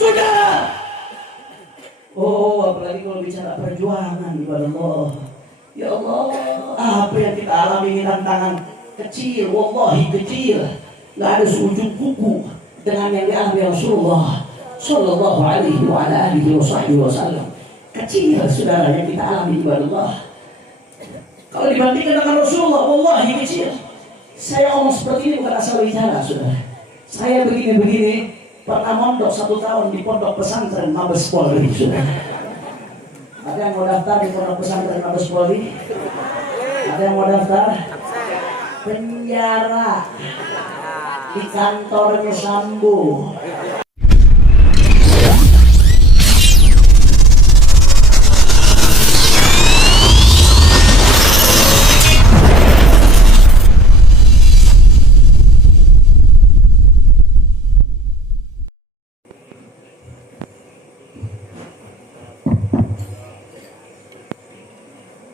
Sudah. Oh, apalagi kalau bicara perjuangan kepada Allah. Ya Allah, apa yang kita alami ini tantangan kecil, wallahi kecil. Nggak ada seujung kuku dengan yang dialami Rasulullah Sallallahu Alaihi Wasallam. Kecil, saudara, yang kita alami kepada Allah. Kalau dibandingkan dengan Rasulullah, wallahi kecil. Saya ngomong seperti ini bukan asal bicara, saudara. Saya begini-begini pernah mondok 1 tahun di pondok pesantren Mabes Polri, saudara. Ada yang mau daftar di pondok pesantren Mabes Polri? Ada yang mau daftar? Penjara di kantornya Sambo.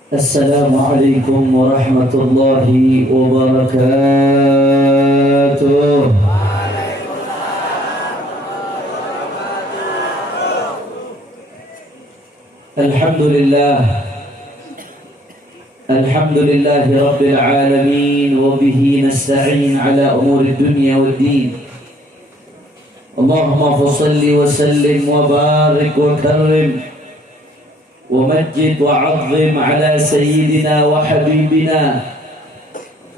Assalamualaikum warahmatullahi wabarakatuh. Alhamdulillah. Alhamdulillahi rabbil alamin wa bihi nasta'in ala umuri dunya wad din. Allahumma shalli wa sallim wa barik wa karrim ومجد وعظم على سيدنا وحبيبنا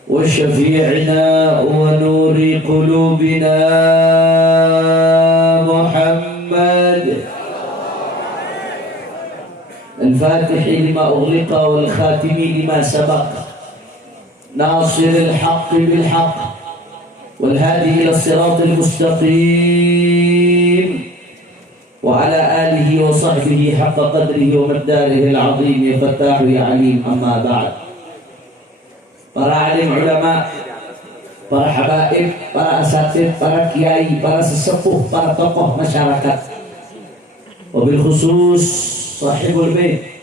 وشفيعنا ونور قلوبنا محمد الفاتح لما أغلق والخاتم لما سبق ناصر الحق بالحق والهادي إلى الصراط المستقيم وعلى آله وصحبه حق قدره ومقداره العظيم يا فتاح يا عليم أما بعد. Para alim ulama, para habaib, para asatid, para kiai, para sesepuh, para tokoh masyarakat, wabil khusus sahibul bait,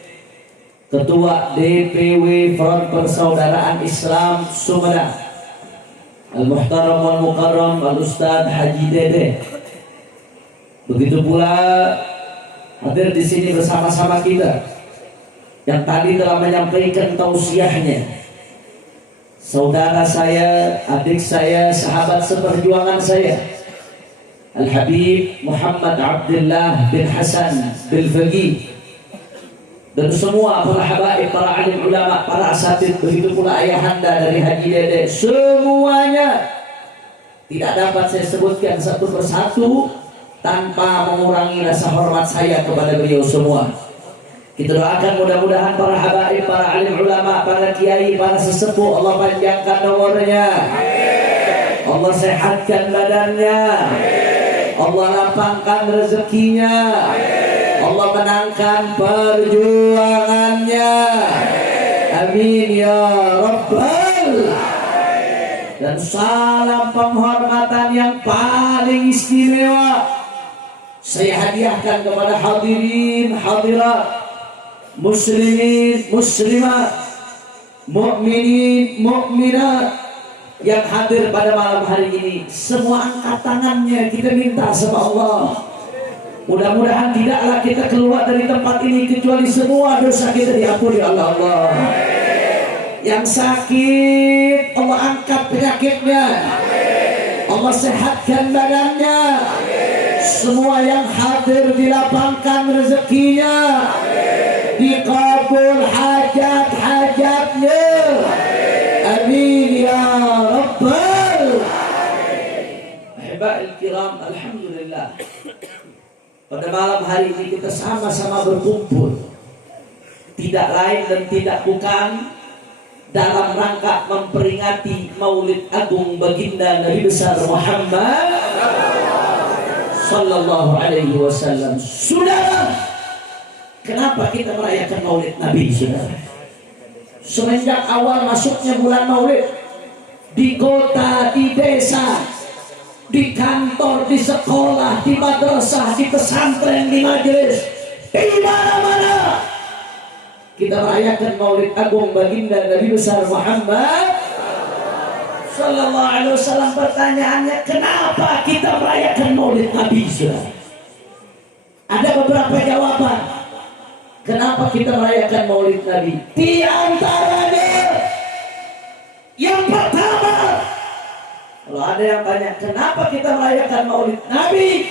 ketua DPW Front Persaudaraan Islam Sumedang, Al-Muhtaram wal Mukarram Al-Ustadz Haji Dede. Begitu pula hadir di sini bersama-sama kita yang tadi telah menyampaikan tausiahnya, saudara saya, adik saya, sahabat seperjuangan saya, Al-Habib Muhammad Abdullah bin Hasan bin Faqih, dan semua para habaib, para alim ulama, para asatid, begitu pula ayahanda dari Haji Dede, semuanya tidak dapat saya sebutkan satu persatu tanpa mengurangi rasa hormat saya kepada beliau semua. Kita doakan mudah-mudahan para habaib, para alim ulama, para kiai, para sesepuh Allah panjangkan umurnya, Allah sehatkan badannya, Allah lapangkan rezekinya, Allah menangkan perjuangannya. Amin ya Rabbal. Dan salam penghormatan yang paling istimewa saya hadiahkan kepada hadirin hadirat, muslimin muslimat, mukminin mukminat yang hadir pada malam hari ini. Semua angkat tangannya, kita minta sama Allah, mudah-mudahan tidaklah kita keluar dari tempat ini kecuali semua dosa kita diampuni oleh Allah. Yang sakit Allah angkat penyakitnya, Allah sehatkan badannya. Semua yang hadir dilapangkan rezekinya, dikabul hajat-hajatnya. Amin ya Rabbal. Ahiba'il kiram, alhamdulillah, pada malam hari ini kita sama-sama berkumpul tidak lain dan tidak bukan dalam rangka memperingati Maulid Agung Baginda Nabi besar Muhammad Sallallahu Alaihi Wasallam. Saudara, kenapa kita merayakan Maulid Nabi, saudara? Semenjak awal masuknya bulan Maulid, di kota, di desa, di kantor, di sekolah, di madrasah, di pesantren, di majelis, di mana-mana kita merayakan Maulid Agung Baginda Nabi besar Muhammad Sallallahu Alaihi Wasallam. Pertanyaannya, kenapa kita merayakan Maulid Nabi, saudara? beberapa jawaban kenapa kita merayakan Maulid Nabi. Di antaranya yang pertama, kalau ada yang tanya kenapa kita merayakan Maulid Nabi,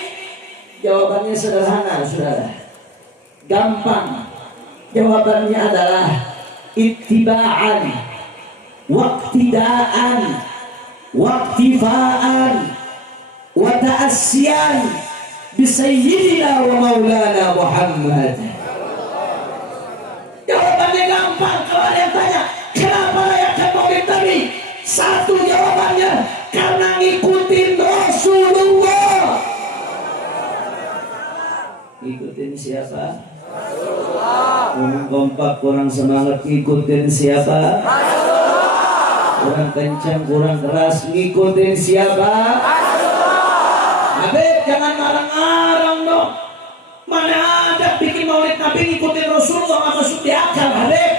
jawabannya sederhana, saudara. Gampang. Jawabannya adalah ittiba'an, waqtida'an, waqtifa'an, wa ta'assiyan bi sayyidina wa maulana Muhammad. Jawabannya gampang. Kalau ada yang tanya kenapa merayakan Maulid Nabi, satu jawabannya karena ngikutin Rasulullah. Ikutin siapa? Rasulullah. Kurang kompak, kurang semangat, ngikutin siapa? Rasulullah. Kurang kencang, kurang keras, ngikutin siapa? Rasulullah. Habib, jangan ngarang-ngarang dong. Mana ada bikin Maulid Nabi ngikutin Rasulullah, nggak masuk di akal, Habib.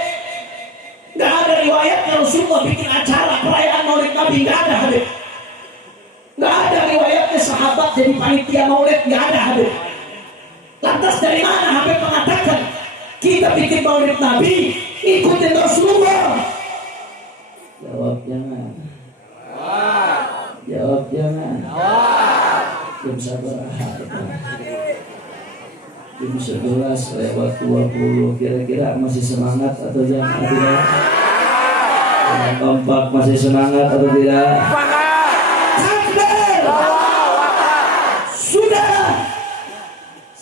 Nggak ada riwayatnya Rasulullah bikin acara perayaan Maulid Nabi, nggak ada, Habib. Nggak ada riwayatnya sahabat jadi panitia Maulid, nggak ada, Habib. Lantas dari mana Habib mengatakan kita bikin Maulid Nabi ikutin Rasulullah? Jawab jangan. Jawab jangan. Jam sabar. Jam 11 lewat 20. Kira-kira masih semangat atau jangan? Tidak. Yang kompak masih semangat atau tidak?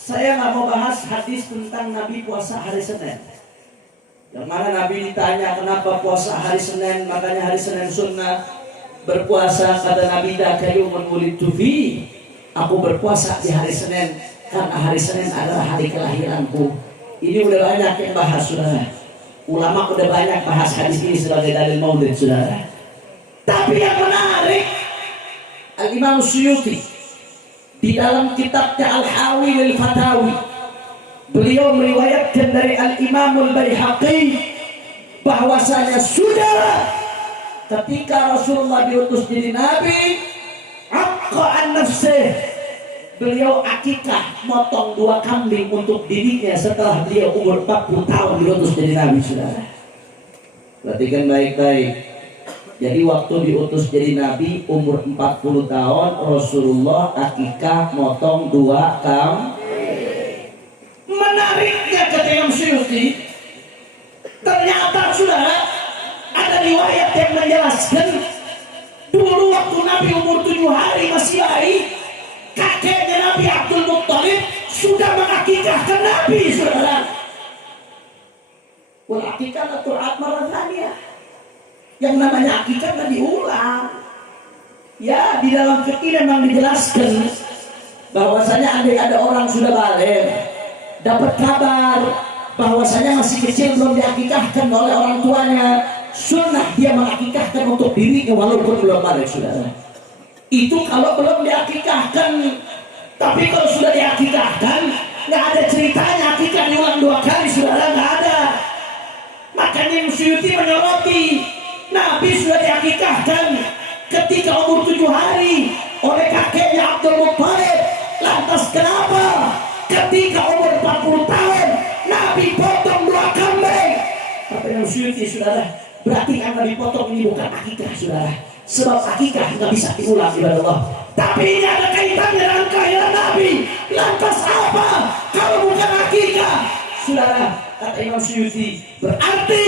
Saya nggak mau bahas hadis tentang Nabi puasa hari Senin. Yang mana Nabi ditanya kenapa puasa hari Senin, makanya hari Senin sunnah. Berpuasa kata Nabi dakayumun wulidtu fi. Aku berpuasa di hari Senin karena hari Senin adalah hari kelahiranku. Ini udah banyak yang bahas, saudara. Ulama udah banyak bahas hadis ini sebagai dalil maulid, saudara. Tapi yang menarik, Al-Imam Suyuti di dalam kitabnya Al-Hawi lil Fatawi, beliau meriwayatkan dari Al-Imam Al-Baihaqi bahwasanya sudah ketika Rasulullah diutus jadi nabi, aqqa an nafsih, beliau akikah motong 2 kambing untuk dirinya setelah beliau umur 40 tahun diutus jadi nabi, saudara. Perhatikan baik-baik. Jadi waktu diutus jadi nabi umur 40 tahun, Rasulullah akikah motong 2 kambing. Menariknya kata Imam Suyuti, ternyata saudara ada riwayat yang menjelaskan dulu waktu Nabi umur 7 hari masih bayi, kakeknya Nabi Abdul Muttalib sudah mengakikahkan Nabi, saudara. Wal akikah tu'ad marrah tsaniyah. Yang namanya akikah kan diulang. Ya, di dalam fikih memang dijelaskan bahwasanya ada orang sudah balik, dapat kabar bahwasanya masih kecil belum diakikahkan oleh orang tuanya, sunnah dia mengakikahkan untuk dirinya walaupun belum balik, saudara. Itu kalau belum diakikahkan. Tapi kalau sudah diakikahkan, nggak ada ceritanya akikah diulang 2 kali, saudara, nggak ada. Makanya Suyuti menyoroti Nabi sudah diakikahkan ketika umur 7 hari oleh kakeknya Abdul Muttalib. Lantas kenapa ketika umur 40 tahun Nabi potong 2 kambing? Apa yang Suyuti, saudara? Berarti yang Nabi potong ini bukan akikah, saudara. Sebab akikah nggak bisa diulang, ibadah Allah. Tapi ini ada kaitannya dengan kelahiran Nabi. Lantas apa kalau bukan akikah, saudara? Kata Imam Suyuti, berarti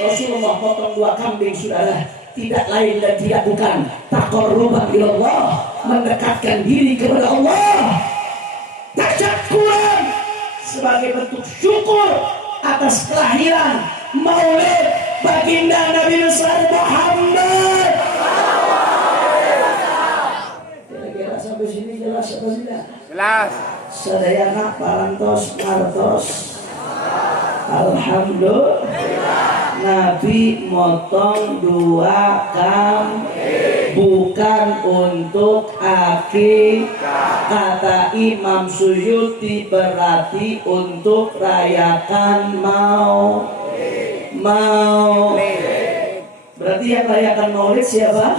Rasulullah potong 2 kambing, saudara, tidak lain dan tidak bukan taqarruban ilallah, mendekatkan diri kepada Allah, tasyakuran sebagai bentuk syukur atas kelahiran maulid baginda Nabi besar Muhammad. Kira-kira sampai sini jelas atau tidak? Jelas. Sadayana parantos ngartos. Alhamdulillah, Nabi motong 2 kambing bukan untuk akikah. Kata Imam Suyuti berarti untuk rayakan maulid. Berarti yang rayakan maulid siapa?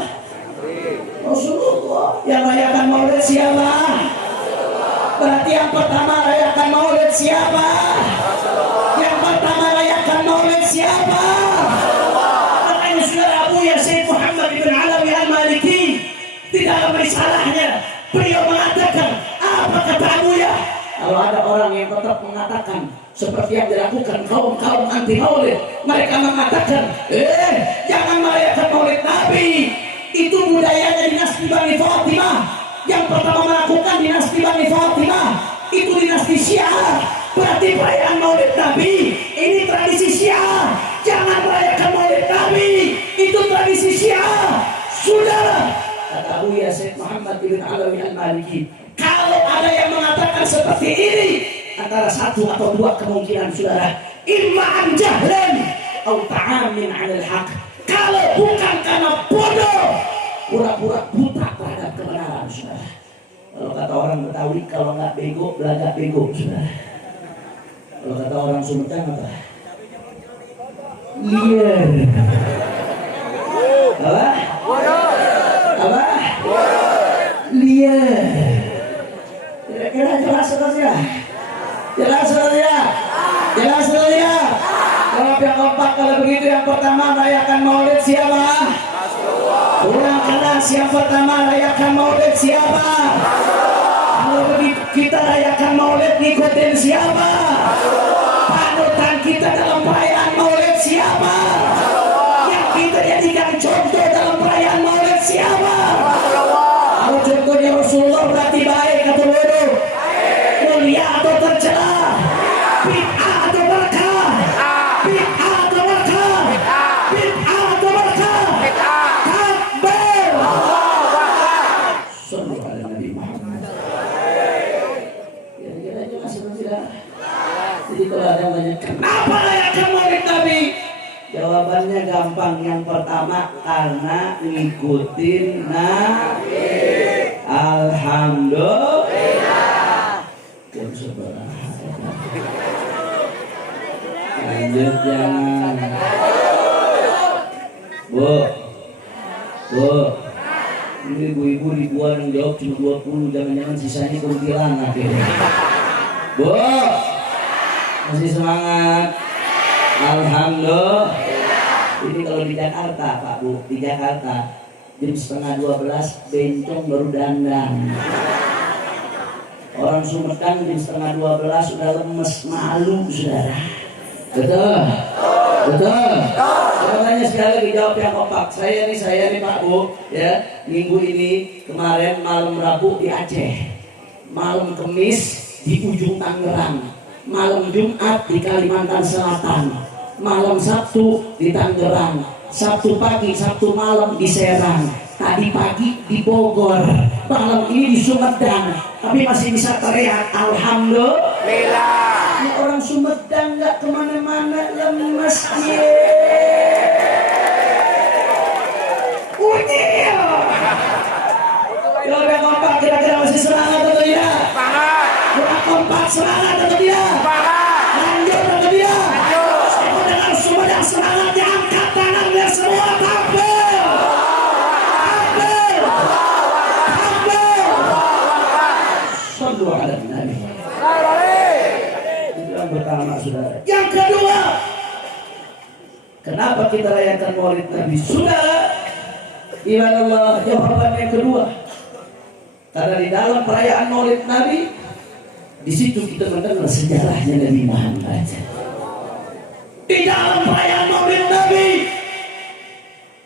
Rasulullah. Yang rayakan maulid siapa? Berarti yang pertama rayakan maulid siapa? Yang pertama rayakan maulid siapa? Makanya saudara Abu ya Syekh Muhammad bin Alawi Al-Maliki di dalam risalahnya beliau mengatakan, apa kata Abu ya? Kalau ada orang yang tetap mengatakan seperti yang dilakukan kaum-kaum anti maulid, mereka mengatakan, jangan merayakan maulid Nabi, itu budayanya dinasti Bani Fatimah. Yang pertama melakukan dinasti Bani Fatimah itu dinasti Syiah. Berarti perayaan maulid Nabi ini tradisi Syiah. Jangan merayakan maulid Nabi, itu tradisi Syiah. Sudah, kata Abu ya Syekh Muhammad bin Alawi Al-Maliki, kalau ada yang mengatakan seperti ini, antara satu atau dua kemungkinan saudara, imma an jahlan atau ta'amin 'anil haq. Kalau bukan karena bodoh, pura-pura buta terhadap kebenaran saudara. Kalau kata orang Betawi, kalau nggak bego, belagak bego saudara. Kalau kata orang Sumedang apa? Liar. Apa? Apa? Liar. Kira-kira jelas saudara? Jelas saudara? Jelas saudara? Kalau yang kompak, kalau begitu yang pertama rayakan maulid siapa? Ulang kelas, yang pertama rayakan maulid siapa? Kalau begitu kita rayakan maulid ngikutin siapa? Panutan kita dalam perayaan maulid siapa? Yang kita jadikan contoh dalam perayaan maulid siapa? Kalau contohnya Rasulullah berarti baik atau buruk? Mulia atau tercela? Bid'ah atau berkah? Bid'ah atau berkah? Bid'ah atau berkah? Takbir! Sallu ala Nabi Muhammad. Kira-kira jelas atau tidak? Jadi kalau ada yang tanya, kenapa rayakan maulid Nabi? Jawabannya gampang. Yang pertama, karena ngikutin Nabi. Alhamdulillah. Lanjut jangan. Bu, ini ibu-ibu ribuan yang jawab cuma 20, jangan-jangan sisanya kuntilanak ya. Bu, masih semangat. Alhamdulillah. Ini kalau di Jakarta Pak Bu, di Jakarta jam 11:30 bencong baru dandan. Orang Sumedang jam 11:30 sudah lemes, malu saudara. Betul? Betul? Saya tanya sekali lagi, jawab yang kompak. Saya nih Pak Bu, ya, minggu ini kemarin malam Rabu di Aceh, malam Kamis di ujung Tangerang, malam Jumat di Kalimantan Selatan, malam Sabtu di Tangerang, Sabtu pagi, Sabtu malam di Serang, tadi pagi di Bogor, malam ini di Sumedang. Tapi masih bisa teriak Alhamdulillah. Ini orang Sumedang nggak kemana-mana, lemes ye. Unyil. Kalau kompak kira-kira masih semangat atau tidak? Semangat. Kurang kompak semangat atau tidak? Semangat. Lanjut atau tidak? Lanjut. Saya mau dengar Sumedang semangatnya, angkat tangannya semua, takbir. Takbir. Takbir. Sallu ala Nabi. Itu yang pertama saudara. Yang kedua, kenapa kita rayakan maulid Nabi? Saudara, Imanallah, jawaban yang kedua, karena di dalam perayaan maulid Nabi, di situ kita mendengar sejarahnya Nabi Muhammad. Di dalam perayaan maulid Nabi,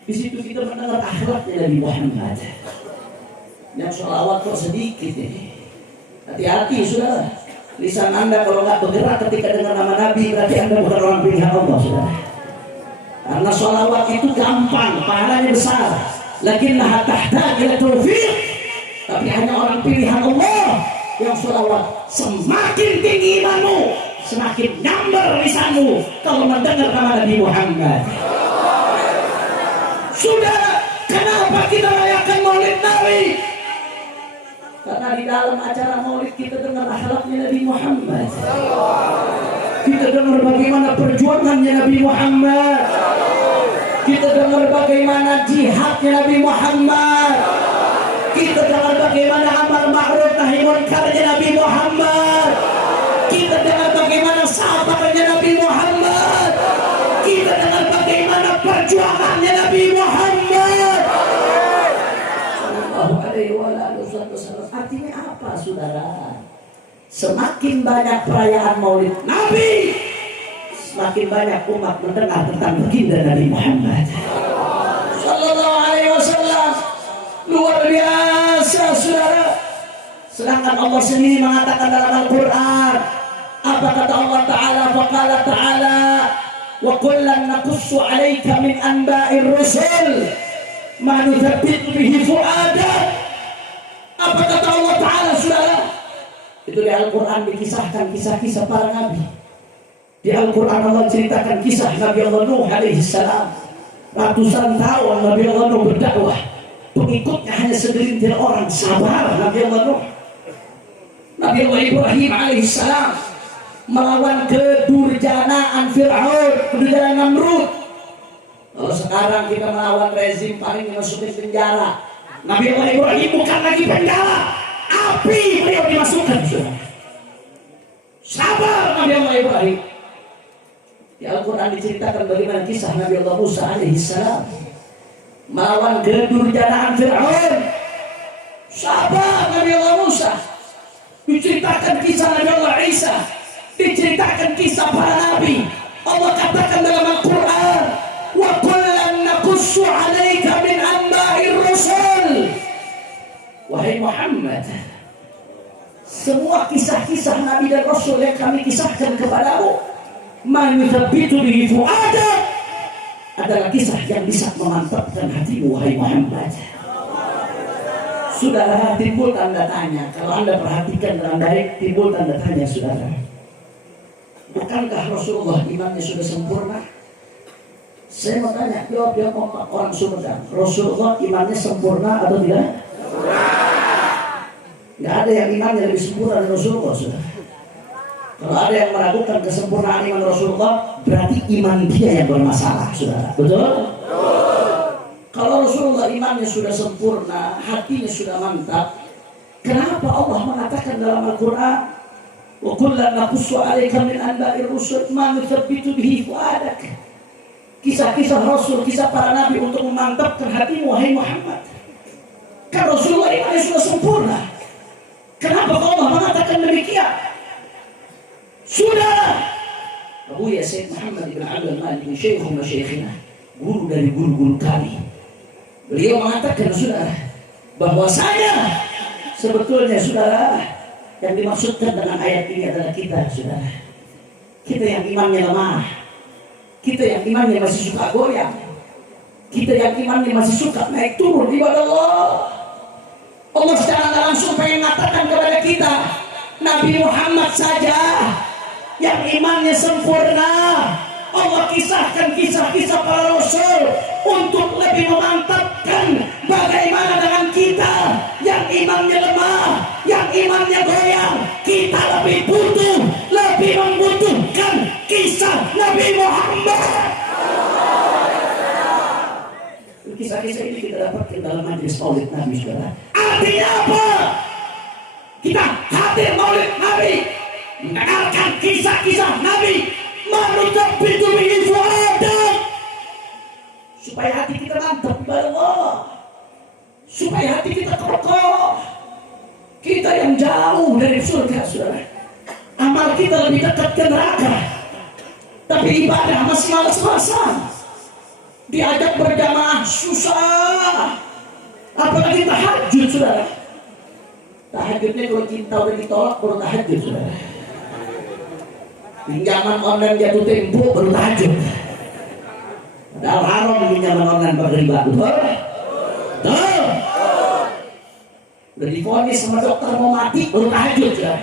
di situ kita mendengar akhlaknya Nabi Muhammad. Yang sholawat kok sedikit ini. Hati-hati saudara, lisan anda kalau nggak bergerak ketika dengar nama Nabi, berarti anda bukan orang pilihan Allah saudara. Karena sholawat itu gampang, pahalanya besar. Lakinnaha tahtaju ila taufiq. Tapi hanya orang pilihan Allah yang sholawat. Semakin tinggi imanmu, semakin nyamber lisanmu kalau mendengar nama Nabi Muhammad. Sudah, kenapa kita rayakan maulid Nabi? Karena di dalam acara maulid kita dengar akhlaknya Nabi Muhammad. Kita dengar bagaimana perjuangannya Nabi Muhammad. Kita dengar bagaimana jihadnya Nabi Muhammad. Kita dengar bagaimana amal ma'ruf nahi munkarnya Nabi Muhammad. Kita dengar bagaimana sahabatnya Nabi Muhammad. Kita dengar bagaimana perjuangannya Nabi Muhammad. Sallallahu alaihi wasallam. Artinya apa, saudara? Semakin banyak perayaan Maulid Nabi, semakin banyak umat mendengar tentang baginda Nabi Muhammad Sallallahu alaihi wasallam. Luar biasa, saudara. Sedangkan Allah sendiri mengatakan dalam Al-Quran, apa kata Allah Ta'ala? Faqala Ta'ala, wa kullan naqussu 'alaika min anba'ir rusul ma nuthabbitu bihi fu'adak. Apa kata Allah Ta'ala, saudara? Itu di Al-Quran dikisahkan kisah-kisah para nabi. Di Al-Quran Allah ceritakan kisah Nabi Allah Nuh alaihi salam. Ratusan tahun Nabi Allah Nuh berdakwah, pengikutnya hanya segelintir orang. Sabar Nabi Allah Nuh. Nabi Allah Ibrahim alaihi salam melawan kedurjanaan Fir'aun, kedurjanaan Namrud. Kalau sekarang kita melawan rezim paling dimasukin penjara. Nabi Allah Ibrahim bukan lagi penjara, api beliau dimasukkan. Sabar Nabi Allah Ibrahim. Di Al-Quran diceritakan bagaimana kisah Nabi Allah Musa alaihi salam melawan kedurjanaan Fir'aun. Sabar Nabi Allah Musa. Diceritakan kisah Nabi Allah Isa, diceritakan kisah para nabi. Allah katakan dalam Al-Quran, wa kullan naqussu 'alaika min anba'ir rusul. Wahai Muhammad, semua kisah-kisah Nabi dan Rasul yang kami kisahkan kepadamu, man yuthabbitu bihi fu'adak, adalah kisah yang bisa memantapkan hatimu, wahai Muhammad. Saudara, timbul tanda tanya. Kalau Anda perhatikan dengan baik, timbul tanda tanya, saudara. Bukankah Rasulullah imannya sudah sempurna? Saya mau tanya, jawab orang Sumedang. Rasulullah imannya sempurna atau tidak? Nggak ada yang imannya lebih sempurna dari Rasulullah, saudara. Kalau ada yang meragukan kesempurnaan iman Rasulullah, berarti iman dia yang bermasalah, saudara. Betul? Kalau Rasulullah imannya sudah sempurna, hatinya sudah mantap, kenapa Allah mengatakan dalam Al-Quran, wa kullan naqussu 'alaika min anba'ir rusul ma nuthabbitu bihi fu'adak. Kisah-kisah Rasul, kisah para nabi untuk memantapkan hatimu, wahai Muhammad. Kan Rasulullah imannya sudah sempurna. Kenapa Allah mengatakan demikian? Sudah. Abu ya Sayyid Muhammad ibn Abdul Malik, syekhuna syekhina, guru dari guru-guru kami. Beliau mengatakan, saudara, bahwasanya sebetulnya, saudara, yang dimaksudkan dengan ayat ini adalah kita, saudara. Kita yang imannya lemah, kita yang imannya masih suka goyang, kita yang imannya masih suka naik turun ibadah Allah. Allah secara langsung pengen mengatakan kepada kita, Nabi Muhammad saja yang imannya sempurna. Allah kisahkan kisah-kisah para Rasul untuk lebih memantapkan bagaimana dengan kita yang imannya lemah, yang imannya goyang. Kita lebih butuh, lebih membutuhkan kisah Nabi Muhammad. Kisah-kisah ini kita dapatkan dalam majelis Maulid Nabi, saudara. Artinya apa? Kita hadir Maulid Nabi, mendengarkan kisah-kisah Nabi, menuthabbitu bihi fu'adak, supaya hati kita mantap kepada Allah, supaya hati kita kokoh. Kita yang jauh dari surga, saudara, amal kita lebih dekat ke neraka, tapi ibadah masih malas-malasan. Diajak berjamaah susah, apalagi tahajud, saudara. Tahajudnya kalau cinta udah ditolak baru tahajud, saudara. Pinjaman online jatuh tempo baru tahajud. Padahal haram pinjaman online berriba, betul? Betul. Udah divonis sama dokter mau mati baru tahajud, saudara.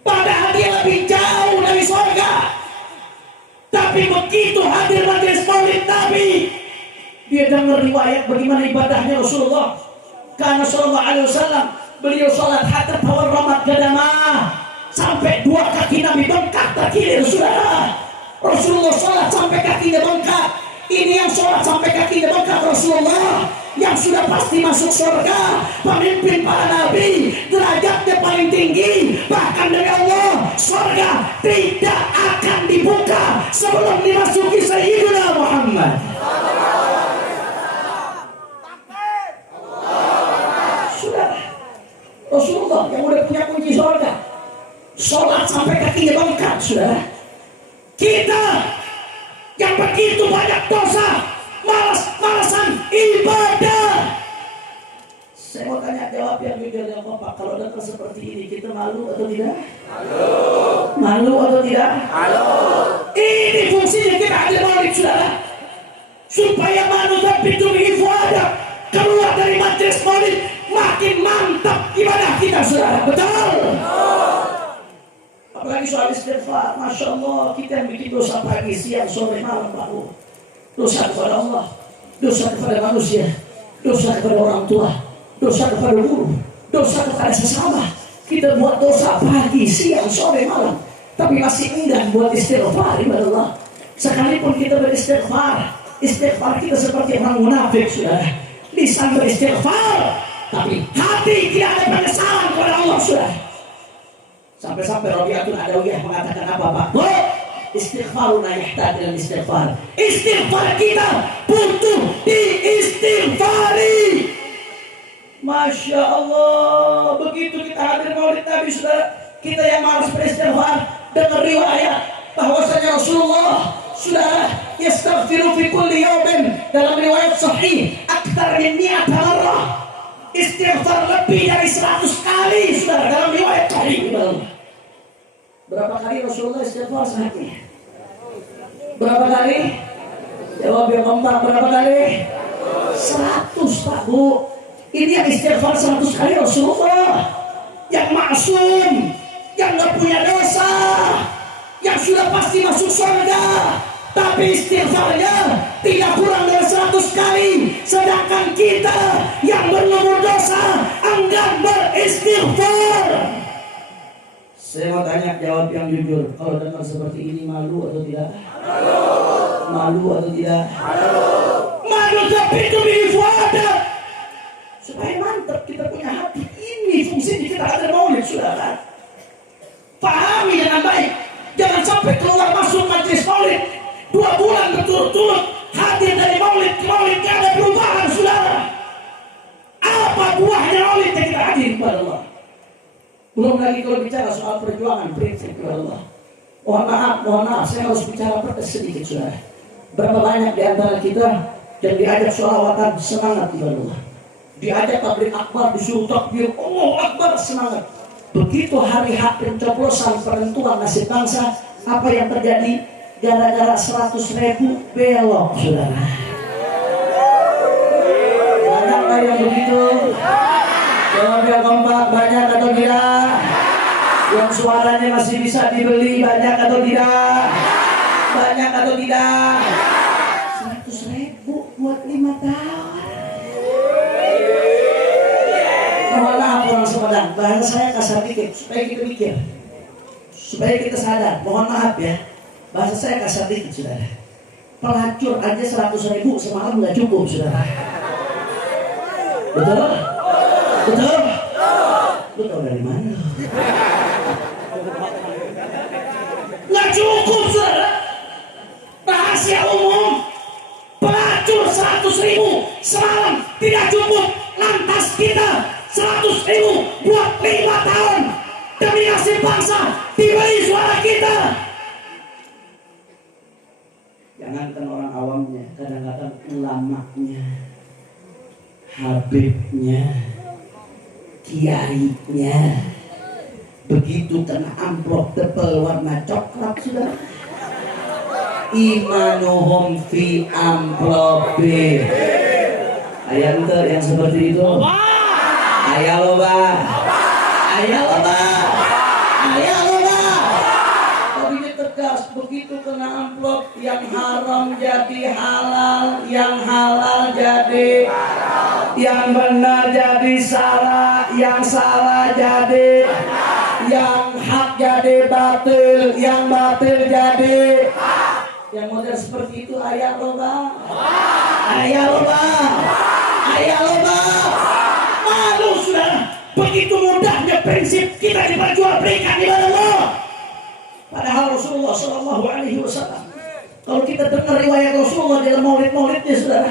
Padahal dia lebih jauh dari surga. Tapi begitu hadir majelis Maulid Nabi, dia dengar riwayat bagaimana ibadahnya Rasulullah. Karena sallallahu alaihi wasallam, beliau salat hatta tawarramat qadamah, sampai dua kaki Nabi bengkak terkilir, saudara. Rasulullah salat sampai kakinya bengkak. Ini yang sholat sampai kakinya bengkak Rasulullah, yang sudah pasti masuk surga, pemimpin para nabi, derajatnya paling tinggi, bahkan dari Allah surga tidak akan dibuka sebelum dimasuki Sayyidina Muhammad. Sudah Rasulullah yang udah punya kunci surga, sholat sampai kakinya bengkak. Sudah kita yang begitu banyak dosa, malas-malasan ibadah. Saya mau tanya jawab yang jujur ya Bapak, kalau datang seperti ini kita malu atau tidak? Malu. Malu atau tidak? Malu. Ini fungsinya kita hadir maulid, saudara, supaya manusia itu beribadah keluar dari majelis maulid makin mantap ibadah kita, saudara. Betul? Apalagi soal istighfar, Masya Allah, kita yang bikin dosa pagi, siang, sore, malam, Pak. Dosa kepada Allah, dosa kepada manusia, dosa kepada orang tua, dosa kepada guru, dosa kepada sesama. Kita buat dosa pagi, siang, sore, malam, tapi masih enggan buat istighfar kepada Allah. Sekalipun kita beristighfar, istighfar kita seperti orang munafik, sudah. Lisan beristighfar, tapi hati tidak ada penyesalan kepada Allah, sudah. Sampai-sampai Rabi'atul Adawiyah mengatakan apa, Pak? Oh, istighfaruna yahtad dalam istighfar. Istighfar kita butuh diistighfari. Masya Allah, begitu kita hadir maulid Nabi, saudara, kita yang malas beristighfar, dengar riwayat bahwasanya Rasulullah, saudara, yastaghfiru fi kulli yawmin, dalam riwayat sahih aktsar min 100 marrah. Istighfar lebih dari 100 kali, saudara, dalam riwayat sahih. Berapa kali Rasulullah istighfar sehari? Berapa kali? Jawab yang kompak, berapa kali? 100, Pak, Bu. Ini yang istighfar 100 kali Rasulullah, yang maksum, yang gak punya dosa, yang sudah pasti masuk surga, tapi istighfarnya tidak kurang dari 100 kali. Sedangkan kita yang berlumur dosa enggan beristighfar. Saya mau tanya, jawab yang jujur, kalau dengar seperti ini malu atau tidak? Malu. Malu atau tidak? Malu. Malu tapi itu beribadah supaya mantap kita punya hati. Ini fungsi kita ada maulid, saudara. Pahami dengan baik, jangan sampai keluar masuk majelis maulid 2 bulan berturut-turut hadir dari maulid ke maulid gak ada perubahan, saudara. Apa buahnya maulid yang kita hadir kepada Allah? Belum lagi kalau bicara soal perjuangan prinsip kepada Allah. Mohon maaf, saya harus bicara sedikit, saudara. Berapa banyak di antara kita yang diajak sholawatan semangat kepada Allah, diajak tabligh akbar, disuruh takbir Allahu Akbar, semangat. Begitu hari hak pencoblosan penentuan nasib bangsa, apa yang terjadi? Gara-gara 100.000 belok, saudara. Banyak nggak yang begitu? Jawab yang kompak, banyak atau tidak? Yang suaranya masih bisa dibeli, banyak atau tidak? Banyak atau tidak? 100.000 buat 5 tahun. Mohon maaf orang Sumedang, bahasa saya kasar dikit supaya kita mikir, supaya kita sadar. Mohon maaf ya, bahasa saya kasar dikit, saudara. Pelacur aja 100.000 semalam nggak cukup, saudara. Betul? Betul? Lu tahu dari mana? Nggak cukup, saudara. Rahasia umum, pelacur 100.000 semalam tidak cukup. Lantas kita 100.000 buat 5 tahun demi nasib bangsa, diberi suara kita. Jangankan orang awamnya, kadang-kadang ulamanya, habibnya, kiainya, begitu kena amplop tebal warna coklat, sudah imanuhum fi amplope. Ayat yang seperti itu. Ayah loba. Ayah loba. Ayah loba. Tapi tegas, begitu kena amplop, yang haram jadi halal, yang halal jadi haram, yang benar jadi salah, yang salah jadi benar, yang hak jadi batil, yang batil jadi hak. Yang model seperti itu ayah lo bang. Ayah lo bang. Ayah lo bang. Malu saudara. Begitu mudahnya prinsip kita diperjualbelikan di mana Allah. Padahal Rasulullah Shallallahu Alaihi Wasallam, kalau kita dengar riwayat Rasulullah dalam maulid-maulidnya saudara,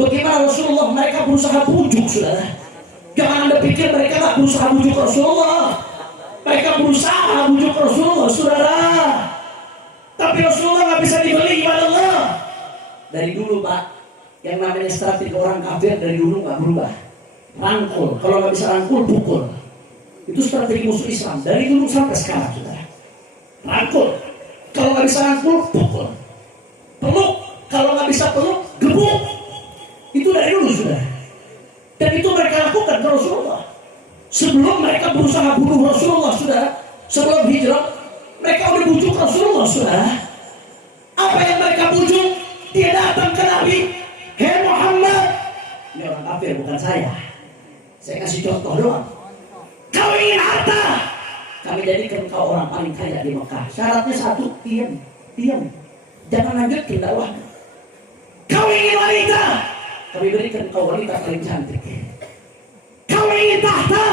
bagaimana Rasulullah mereka berusaha bujuk saudara. Jangan anda pikir mereka tak berusaha bujuk Rasulullah. Mereka berusaha bujuk Rasulullah saudara. Tapi Rasulullah nggak bisa dibeli kepada Allah. Dari dulu Pak, yang namanya strategi orang kafir dari dulu nggak berubah. Rangkul, kalau nggak bisa rangkul pukul. Itu strategi musuh Islam dari dulu sampai sekarang saudara. Rangkul, kalau nggak bisa rangkul pukul. Peluk, kalau nggak bisa peluk gebuk. Itu dari dulu saudara. Dan itu mereka lakukan ke Rasulullah. Sebelum mereka berusaha bunuh Rasulullah saudara, sebelum hijrah, mereka udah bujuk Rasulullah saudara. Apa yang mereka bujuk? Dia datang ke Nabi, "Hei Muhammad," ini orang kafir bukan saya kasih contoh doang. "Kau ingin harta? Kami jadikan kau orang paling kaya di Mekah. Syaratnya satu, diam, jangan lanjutkan dakwah. Kau ingin wanita? Kami berikan kau wanita paling cantik. Kau ingin tahta?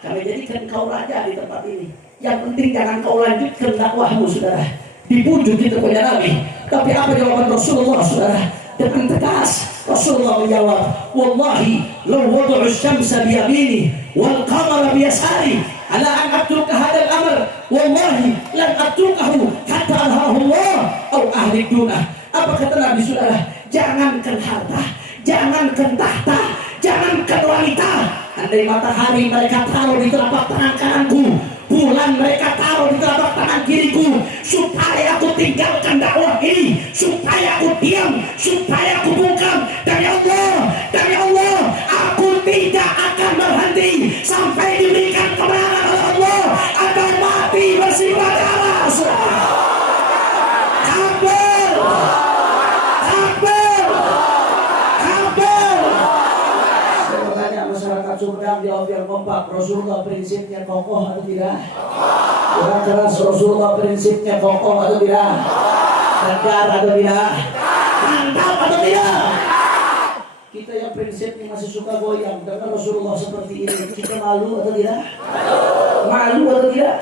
Kami jadikan kau raja di tempat ini. Yang penting jangan kau lanjutkan dakwahmu saudara." Dibujuk itu punya Nabi. Tapi apa jawaban Rasulullah saudara? Dengan tegas Rasulullah menjawab, "Wallahi law wada'u syamsa biyamini wal qamara biyasari ala an atruka hadal amr wallahi lan atrukahu hatta alhahu Allah au ahli dunah." Apa kata Nabi saudara? Jangankan harta, jangankan tahta, jangankan wanita. Andai matahari mereka taruh di telapak tangan kananku, bulan mereka taruh di telapak tangan kiriku, supaya aku tinggalkan dakwah ini, supaya aku diam, supaya aku bungkam. Dari Allah, aku tidak akan berhenti sampai diberikan kemenangan oleh Allah atau mati bersifat darah. Kabel, kabel, kabel. Saya bertanya masyarakat Sumedang jawab yang kompak. Rasulullah prinsipnya kokoh atau tidak? Orang keras, Rasulullah prinsipnya kokoh atau tidak? Tegar atau tidak? Mantap atau tidak? Kita yang prinsipnya masih suka goyang dengan Rasulullah seperti ini, kita malu atau tidak? Malu atau tidak?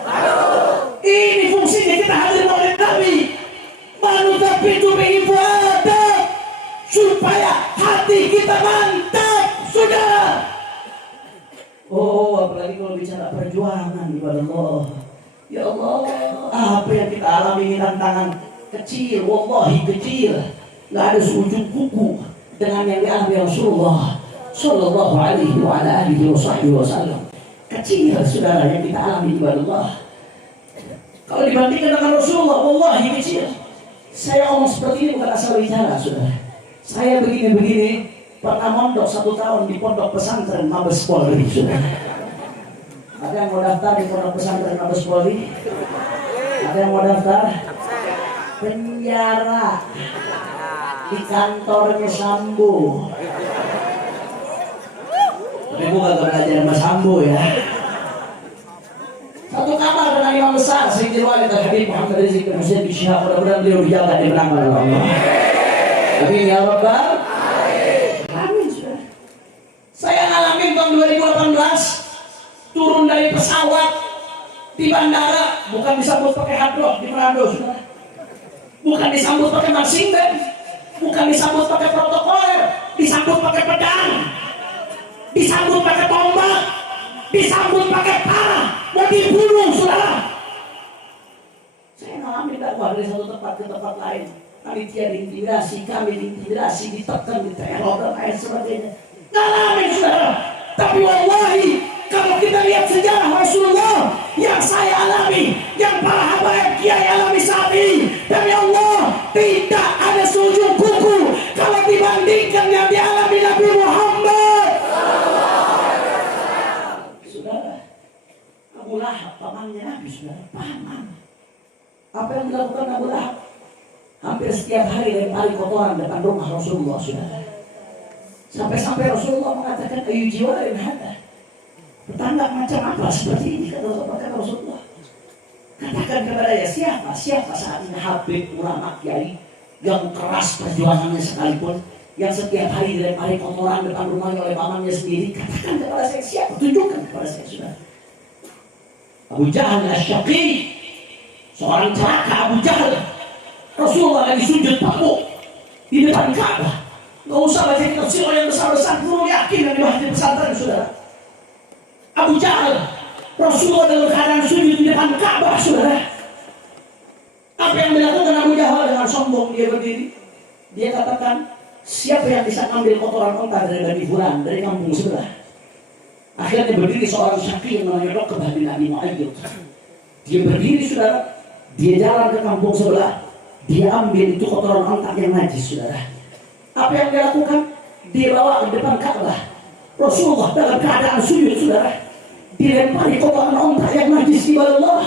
Ini fungsinya kita hadir oleh Nabi. Malu tapi itu beribadah supaya hati kita mantap, saudara. Oh, apalagi kalau bicara perjuangan kepada Allah. Ya Allah, apa yang kita alami ini tantangan kecil, wallahi kecil. Nggak ada seujung kuku dengan yang dialami Rasulullah Sallallahu Alaihi Wasallam. Kecil saudara yang kita alami kepada Allah. Kalau dibandingkan dengan Rasulullah, wallahi kecil. Saya omong seperti ini bukan asal bicara saudara. Saya begini-begini pernah mondok 1 tahun di pondok pesantren Mabes Polri saudara. Ada yang mau daftar di pondok pesantren Mabes Polri? Ada yang mau daftar? Penjara di kantornya Sambo. Tapi gue gak belajar sama Sambo ya. Satu kamar dengan imam besar Sayyidil Walid Al-Habib Muhammad Rizik bin Hussein bin Syihab. Mudah-mudahan beliau dijaga di menang oleh Allah. Amin ya Rabbal Alamin. Saya ngalamin tahun 2018 turun dari pesawat di bandara, bukan disambut pakai hardrock di Manado saudara. Bukan disambut pakai marching band, bukan disambut pakai protokoler, disambut pakai pedang, disambut pakai tombak, disambut pakai panah, mau dibunuh saudara. Saya ngalamin dakwah dari satu tempat ke tempat lain. Panitia diintimidasi, kami diintimidasi, ditekan, diteror dan lain sebagainya. Ngalamin saudara. Tapi wallahi kalau kita lihat sejarah Rasulullah yang saya alami, yang para habaib kiai alami saat ini, demi Allah tidak ada seujung kuku kalau dibandingkan yang dialami Nabi Muhammad. Saudara, Abu Lahab pamannya Nabi saudara, paman. Apa yang dilakukan Abu Lahab? Hampir setiap hari lempari kotoran depan rumah Rasulullah saudara. Sampai-sampai Rasulullah mengatakan, "Ayu jiwarin hada." Tetangga macam apa seperti ini kata Rasulullah. Katakan kepada dia, siapa saat ini Habib ulama kiai yang keras perjuangannya sekalipun, yang setiap hari dilempari kotoran depan rumahnya oleh pamannya sendiri. Katakan kepada saya siapa, tunjukkan kepada saya sudah. Abu Jahal Asy-Syaqi, seorang celaka Abu Jahal. Rasulullah lagi sujud tamu di depan Ka'bah. Gak usah baca kitab sirah yang besar-besar, perlu yakin yang dibahas di pesantren saudara. Abu Jahal, Rasulullah dalam keadaan sujud di depan Ka'bah saudara. Apa yang dilakukan Abu Jahal? Dengan sombong dia berdiri. Dia katakan, siapa yang bisa ambil kotoran onta dari Bani Fulan, dari kampung sebelah? Akhirnya berdiri seorang syaqi yang namanya Uqbah bin Abi Mu'ayyid. Dia berdiri saudara, dia jalan ke kampung sebelah, dia ambil itu kotoran onta yang najis saudara. Apa yang dia lakukan? Dia bawa ke depan Ka'bah. Rasulullah dalam keadaan sujud saudara, dilempari kotoran onta yang najis di bawah Allah.